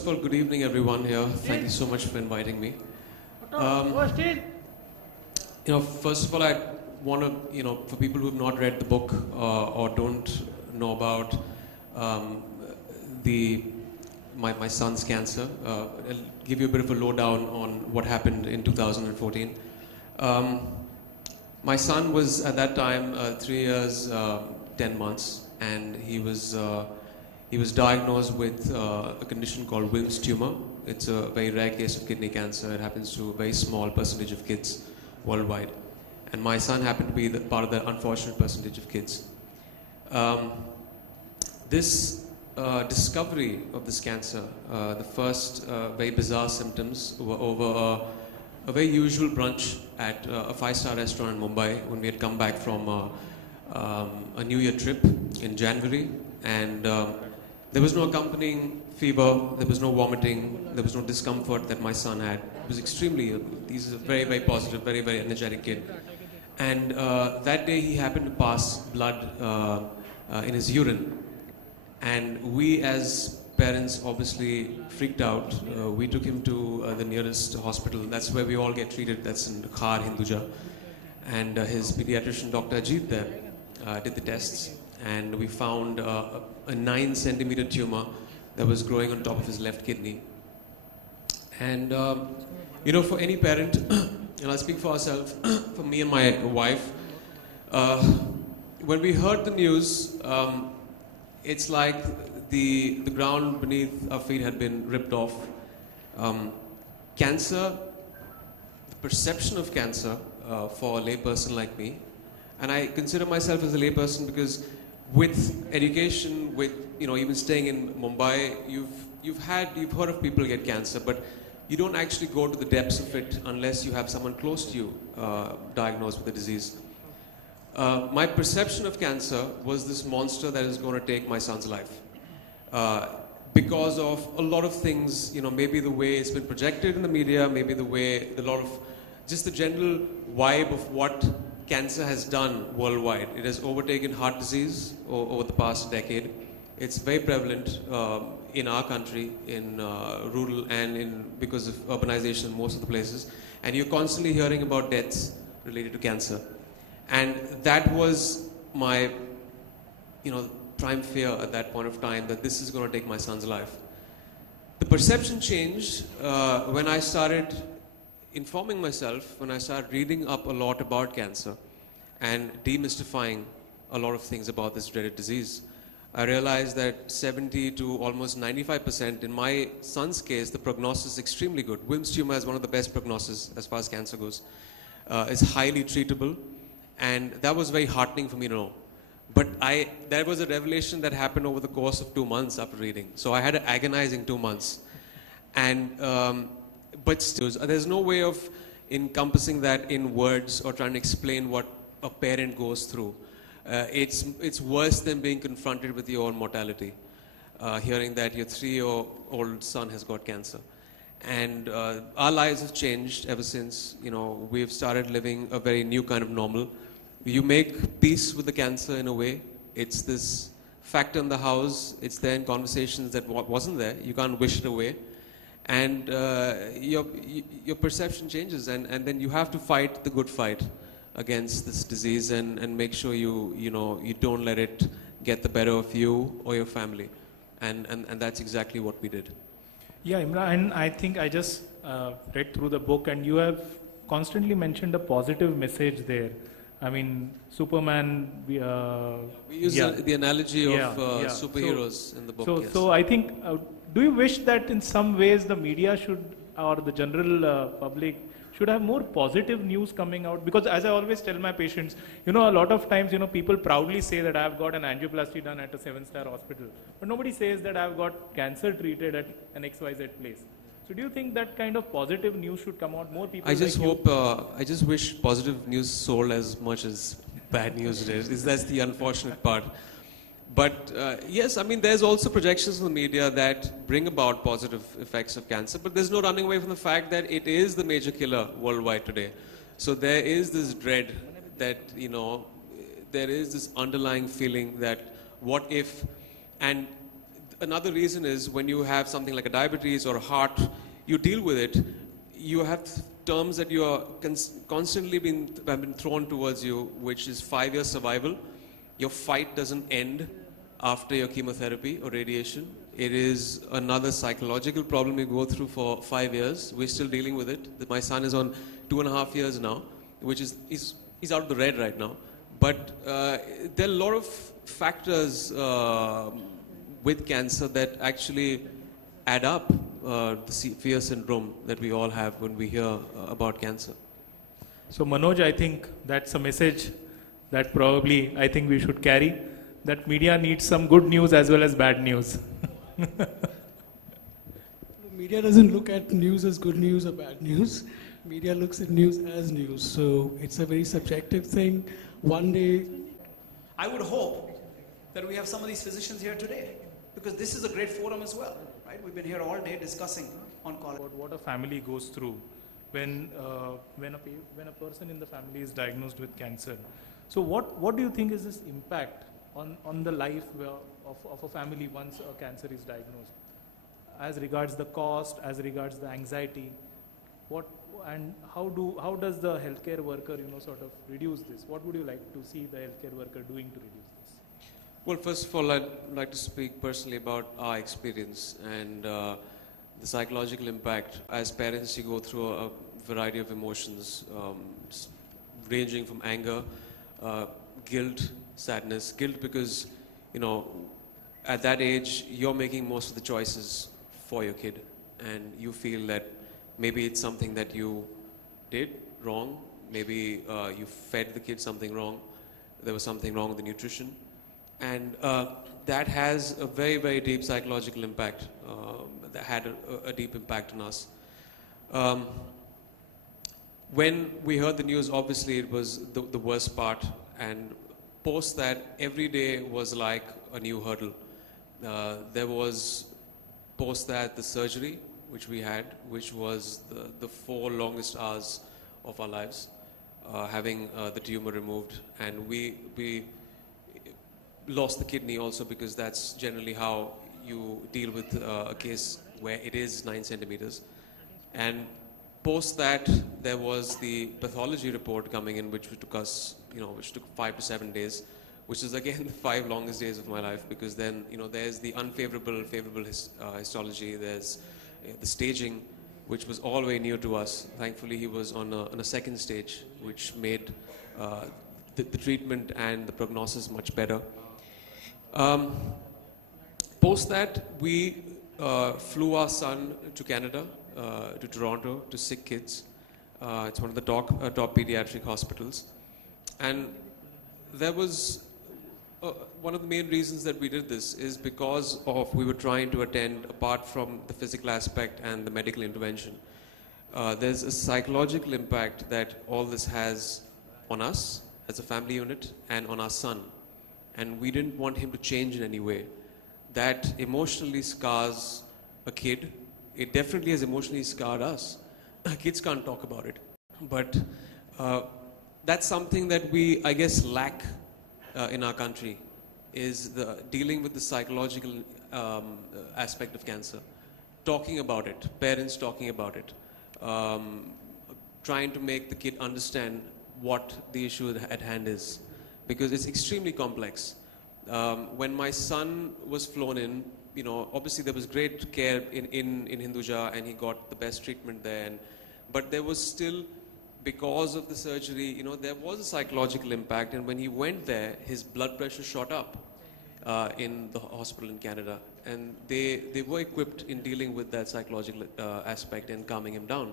first of all, good evening everyone here. Thank you so much for inviting me. First of all, I want to, for people who have not read the book or don't know about my son's cancer, I'll give you a bit of a lowdown on what happened in 2014. My son was at that time 3 years, 10 months, and he was diagnosed with a condition called Wilms tumor. It's a very rare case of kidney cancer. It happens to a very small percentage of kids worldwide. And my son happened to be part of that unfortunate percentage of kids. This discovery of this cancer, the first very bizarre symptoms were over a very usual brunch at a 5-star restaurant in Mumbai when we had come back from a New Year trip in January. And there was no accompanying fever, there was no vomiting, there was no discomfort that my son had. He was extremely, he's a very, very positive, very, very energetic kid. And that day he happened to pass blood in his urine. And we as parents obviously freaked out. We took him to the nearest hospital. That's where we all get treated. That's in Khar, Hinduja. And his pediatrician, Dr. Ajit there, did the tests. And we found a 9-centimeter tumor that was growing on top of his left kidney. And, for any parent, and I'll speak for ourselves, for me and my wife, when we heard the news, it's like the ground beneath our feet had been ripped off. Cancer, the perception of cancer for a layperson like me, and I consider myself as a layperson because with education, with even staying in Mumbai, you've heard of people get cancer, but you don't actually go to the depths of it unless you have someone close to you diagnosed with the disease. My perception of cancer was this monster that is going to take my son's life. Because of a lot of things, maybe the way it's been projected in the media, maybe the way just the general vibe of what cancer has done worldwide. It has overtaken heart disease over the past decade. It's very prevalent in our country, in rural and because of urbanization in most of the places. And you're constantly hearing about deaths related to cancer. And that was my, prime fear at that point of time, that this is going to take my son's life. The perception changed when I started informing myself, when I started reading up a lot about cancer and demystifying a lot of things about this dreaded disease. I realized that 70 to almost 95%, in my son's case, the prognosis is extremely good. Wilms tumor has one of the best prognosis as far as cancer goes. It's highly treatable, and that was very heartening for me to know. But there was a revelation that happened over the course of 2 months after reading. So I had an agonizing 2 months. And, but still, there's no way of encompassing that in words or trying to explain what a parent goes through. It's worse than being confronted with your own mortality, hearing that your 3-year-old son has got cancer. And our lives have changed ever since. We've started living a very new kind of normal. You make peace with the cancer in a way. It's this factor in the house. It's there in conversations that wasn't there. You can't wish it away. And your perception changes. And then you have to fight the good fight against this disease and make sure you don't let it get the better of you or your family. And that's exactly what we did. Yeah, Emraan, and I think I just read through the book, and you have constantly mentioned a positive message there. I mean, Superman... we use the analogy of superheroes in the book. So I think, do you wish that in some ways the media should, or the general public, should have more positive news coming out? Because as I always tell my patients, a lot of times, people proudly say that I've got an angioplasty done at a 7-star hospital. But nobody says that I've got cancer treated at an XYZ place. So do you think that kind of positive news should come out? More people I just I just wish positive news sold as much as bad news is. That's the unfortunate part. But yes, I mean, there's also projections in the media that bring about positive effects of cancer, but there's no running away from the fact that it is the major killer worldwide today. So there is this dread that, there is this underlying feeling that what if, and another reason is when you have something like a diabetes or a heart, you deal with it. You have terms that you are constantly have been thrown towards you, which is 5-year survival. Your fight doesn't end after your chemotherapy or radiation. It is another psychological problem you go through for 5 years. We're still dealing with it. My son is on 2.5 years now, which is he's out of the red right now. But there are a lot of factors with cancer that actually add up the fear syndrome that we all have when we hear about cancer. So Manoj, I think that's a message that probably I think we should carry, that media needs some good news as well as bad news. Media doesn't look at news as good news or bad news. Media looks at news as news. So it's a very subjective thing. One day, I would hope that we have some of these physicians here today, because this is a great forum as well, right? We've been here all day discussing on colorectal. What a family goes through when a person in the family is diagnosed with cancer. So what do you think is this impact on the life of a family once a cancer is diagnosed, as regards the cost, as regards the anxiety? How does the healthcare worker sort of reduce this? What would you like to see the healthcare worker doing to reduce this? Well, first of all, I'd like to speak personally about our experience and the psychological impact. As parents, you go through a variety of emotions, ranging from anger, guilt, sadness. Guilt because, at that age, you're making most of the choices for your kid, and you feel that maybe it's something that you did wrong. Maybe you fed the kid something wrong. There was something wrong with the nutrition. And that has a very, very deep psychological impact. That had a deep impact on us. When we heard the news, obviously it was the worst part. And post that, every day was like a new hurdle. There was, post that, the surgery, which we had, which was the 4 longest hours of our lives, having the tumor removed. And we lost the kidney also, because that's generally how you deal with a case where it is 9 centimeters. And post that, there was the pathology report coming in, which took us, which took 5 to 7 days, which is again the 5 longest days of my life, because then, there's the favorable histology, there's the staging, which was all very new to us. Thankfully, he was on a second stage, which made the treatment and the prognosis much better. Post that, we flew our son to Canada, to Toronto, to Sick Kids. It's one of the top pediatric hospitals. And there was one of the main reasons that we did this is because we were trying to attend, apart from the physical aspect and the medical intervention, there's a psychological impact that all this has on us as a family unit and on our son. And we didn't want him to change in any way. That emotionally scars a kid. It definitely has emotionally scarred us. Kids can't talk about it. But that's something that we, I guess, lack in our country, is dealing with the psychological aspect of cancer. Talking about it, parents talking about it, trying to make the kid understand what the issue at hand is, because it's extremely complex. When my son was flown in, obviously there was great care in Hinduja, and he got the best treatment there. But there was still, because of the surgery, there was a psychological impact. And when he went there, his blood pressure shot up in the hospital in Canada. And they were equipped in dealing with that psychological aspect and calming him down.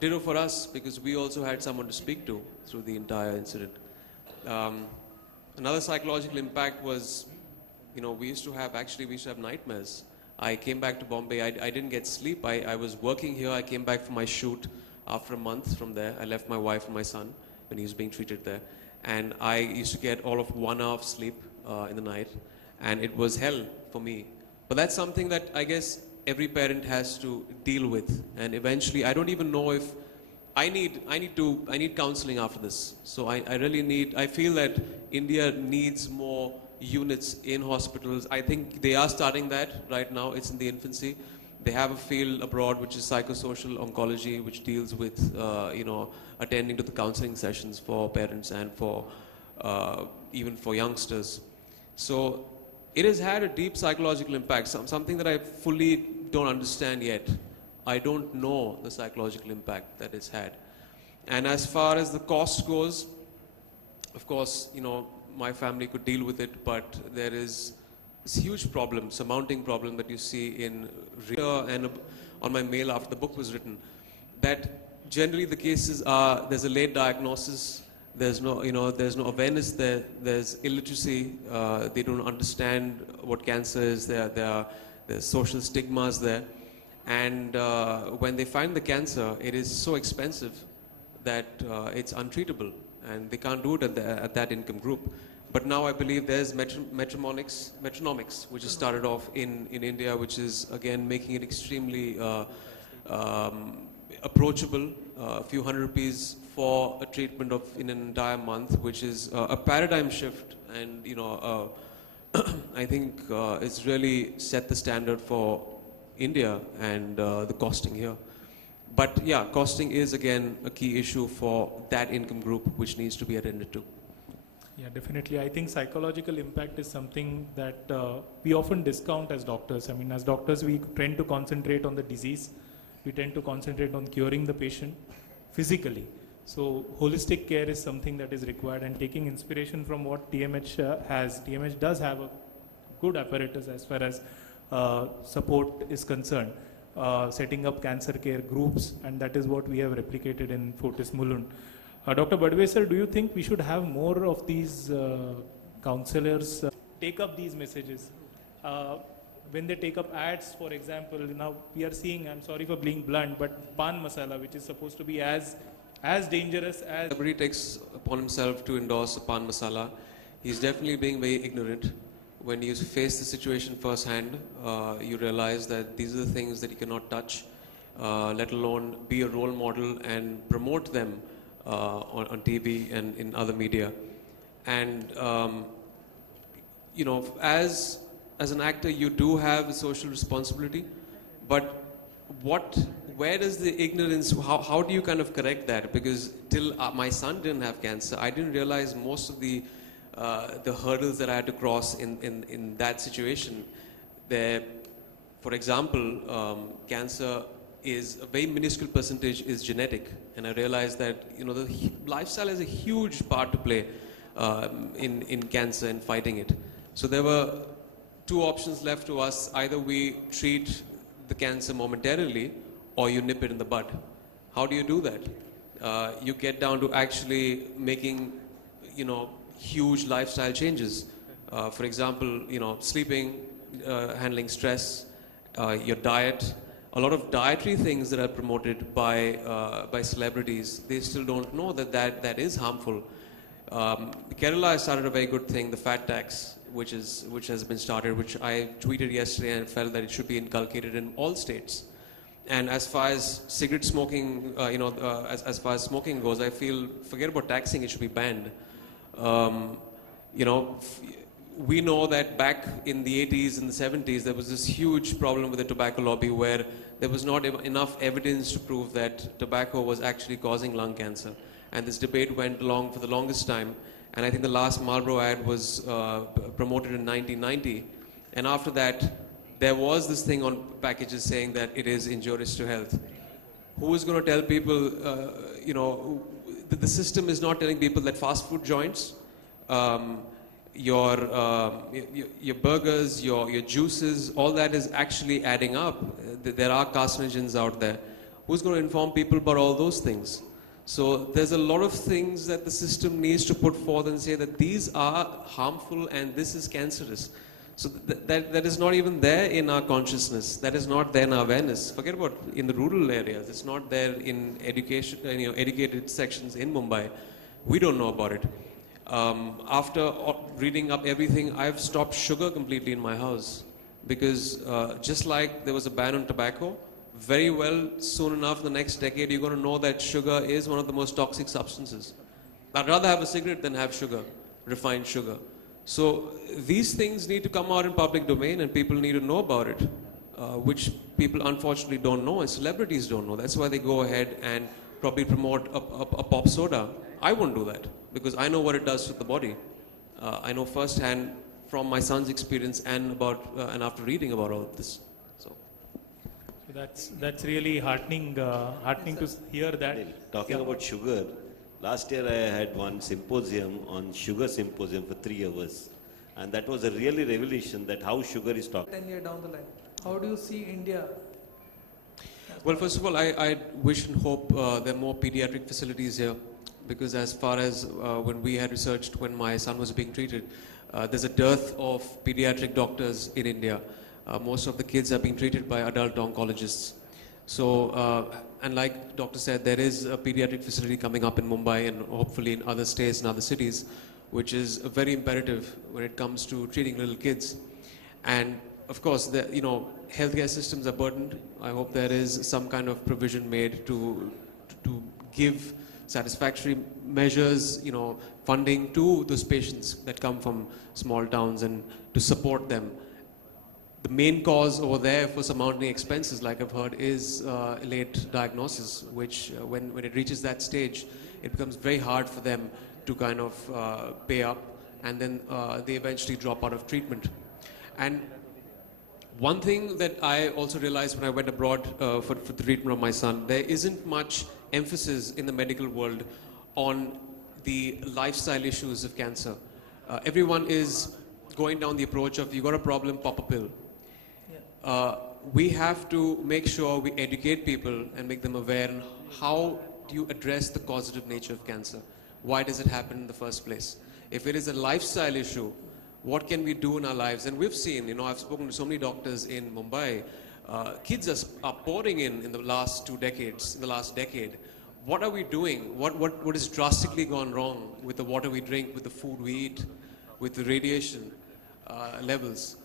Ditto for us, because we also had someone to speak to through the entire incident. Another psychological impact was, we used to have nightmares. I came back to Bombay. I didn't get sleep. I was working here. I came back from my shoot after a month from there. I left my wife and my son when he was being treated there. And I used to get all of 1 hour of sleep in the night. And it was hell for me. But that's something that I guess every parent has to deal with. And eventually, I don't even know if I need counseling after this. So I really I feel that India needs more units in hospitals. I think they are starting that right now. It's in the infancy. They have a field abroad which is psychosocial oncology, which deals with, attending to the counseling sessions for parents and for even for youngsters. So it has had a deep psychological impact, something that I fully don't understand yet. I don't know the psychological impact that it's had. And as far as the cost goes, of course, my family could deal with it, but there is this huge problem, surmounting problem that you see in and on my mail after the book was written, that generally the cases are, there's a late diagnosis, there's no awareness there, there's illiteracy, they don't understand what cancer is, there's social stigmas there, and when they find the cancer, it is so expensive that it's untreatable, and they can't do it at that income group. But now I believe there's metronomics, which has started off in India, which is again making it extremely approachable. A few hundred rupees for a treatment in an entire month, which is a paradigm shift, and I think it's really set the standard for India and the costing here. But yeah, costing is again a key issue for that income group, which needs to be attended to. Yeah, definitely. I think psychological impact is something that we often discount as doctors. I mean, as doctors, we tend to concentrate on the disease. We tend to concentrate on curing the patient physically. So holistic care is something that is required, and taking inspiration from what TMH has. TMH does have a good apparatus as far as support is concerned, setting up cancer care groups, and that is what we have replicated in Fortis Mulund. Dr. Badwe sir, do you think we should have more of these counselors take up these messages? When they take up ads, for example, now we are seeing, I'm sorry for being blunt, but pan masala, which is supposed to be as dangerous as... Everybody takes upon himself to endorse a pan masala. He's definitely being very ignorant. When you face the situation firsthand, you realize that these are the things that you cannot touch, let alone be a role model and promote them on TV and in other media. And, as an actor, you do have a social responsibility, but where does the ignorance, how do you kind of correct that? Because till my son didn't have cancer, I didn't realize most of the hurdles that I had to cross in that situation. There, for example, cancer is a very minuscule percentage is genetic, and I realized that the lifestyle has a huge part to play in cancer and fighting it. So there were two options left to us: either we treat the cancer momentarily, or you nip it in the bud. How do you do that? You get down to actually making huge lifestyle changes. For example, sleeping, handling stress, your diet. A lot of dietary things that are promoted by celebrities, they still don't know that is harmful. Kerala has started a very good thing, the fat tax, which has been started, which I tweeted yesterday and felt that it should be inculcated in all states. And as far as cigarette smoking, as far as smoking goes, I feel, forget about taxing, it should be banned. We know that back in the 80s and the 70s, there was this huge problem with the tobacco lobby where there was not enough evidence to prove that tobacco was actually causing lung cancer. And this debate went along for the longest time. And I think the last Marlboro ad was promoted in 1990. And after that, there was this thing on packages saying that it is injurious to health. Who is going to tell people, the system is not telling people that fast food joints, your burgers, your juices, all that is actually adding up. There are carcinogens out there. Who's going to inform people about all those things? So there's a lot of things that the system needs to put forth and say that these are harmful and this is cancerous. So that is not even there in our consciousness. That is not there in our awareness. Forget about in the rural areas. It's not there in education, educated sections in Mumbai. We don't know about it. After reading up everything, I've stopped sugar completely in my house because just like there was a ban on tobacco, very well soon enough the next decade you're going to know that sugar is one of the most toxic substances. I'd rather have a cigarette than have sugar, refined sugar. So these things need to come out in public domain and people need to know about it, which people unfortunately don't know and celebrities don't know. That's why they go ahead and probably promote a pop soda. I won't do that because I know what it does to the body. I know firsthand from my son's experience and and after reading about all of this. So that's really heartening to hear that. Talking about sugar, last year I had one symposium on sugar symposium for 3 hours. And that was a really revelation that how sugar is talked. 10 years down the line, how do you see India? well, first of all, I wish and hope there are more pediatric facilities here, because as far as when we had researched when my son was being treated, there's a dearth of pediatric doctors in India. Most of the kids are being treated by adult oncologists. So, and like doctor said, there is a pediatric facility coming up in Mumbai and hopefully in other states and other cities, which is very imperative when it comes to treating little kids. And of course, healthcare systems are burdened. I hope there is some kind of provision made to give satisfactory measures, funding to those patients that come from small towns and to support them. The main cause over there for some mounting expenses, like I've heard, is late diagnosis, which when it reaches that stage, it becomes very hard for them to kind of pay up, and then they eventually drop out of treatment. And one thing that I also realized when I went abroad for the treatment of my son, there isn't much emphasis in the medical world on the lifestyle issues of cancer. Everyone is going down the approach of, you got a problem, pop a pill. We have to make sure we educate people and make them aware on how do you address the causative nature of cancer. Why does it happen in the first place? If it is a lifestyle issue, what can we do in our lives? And we've seen, I've spoken to so many doctors in Mumbai. Kids are pouring in the last 2 decades, in the last decade. What are we doing? What has drastically gone wrong with the water we drink, with the food we eat, with the radiation levels?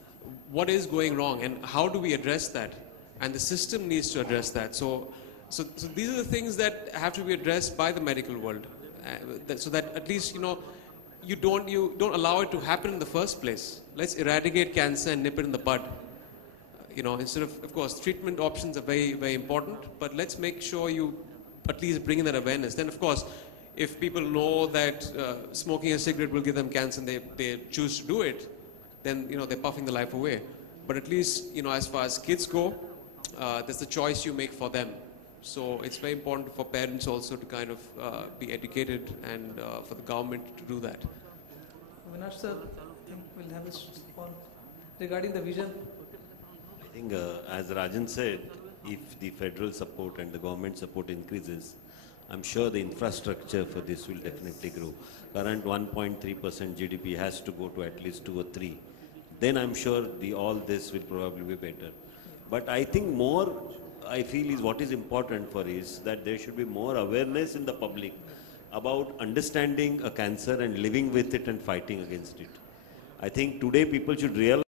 What is going wrong, and how do we address that? And the system needs to address that. So these are the things that have to be addressed by the medical world, so that at least you don't allow it to happen in the first place. Let's eradicate cancer and nip it in the bud. Instead of course, treatment options are very, very important, but let's make sure you at least bring in that awareness. Then, of course, if people know that smoking a cigarette will give them cancer and they choose to do it, then they're puffing the life away. But at least as far as kids go, there's the choice you make for them. So it's very important for parents also to kind of be educated, and for the government to do that. Avinash sir, I think we'll have a call regarding the vision. I think as Rajan said, if the federal support and the government support increases, I'm sure the infrastructure for this will definitely grow. Current 1.3% GDP has to go to at least 2 or 3. Then I'm sure all this will probably be better. But I think more, I feel is what is important for is that there should be more awareness in the public about understanding a cancer and living with it and fighting against it. I think today people should realize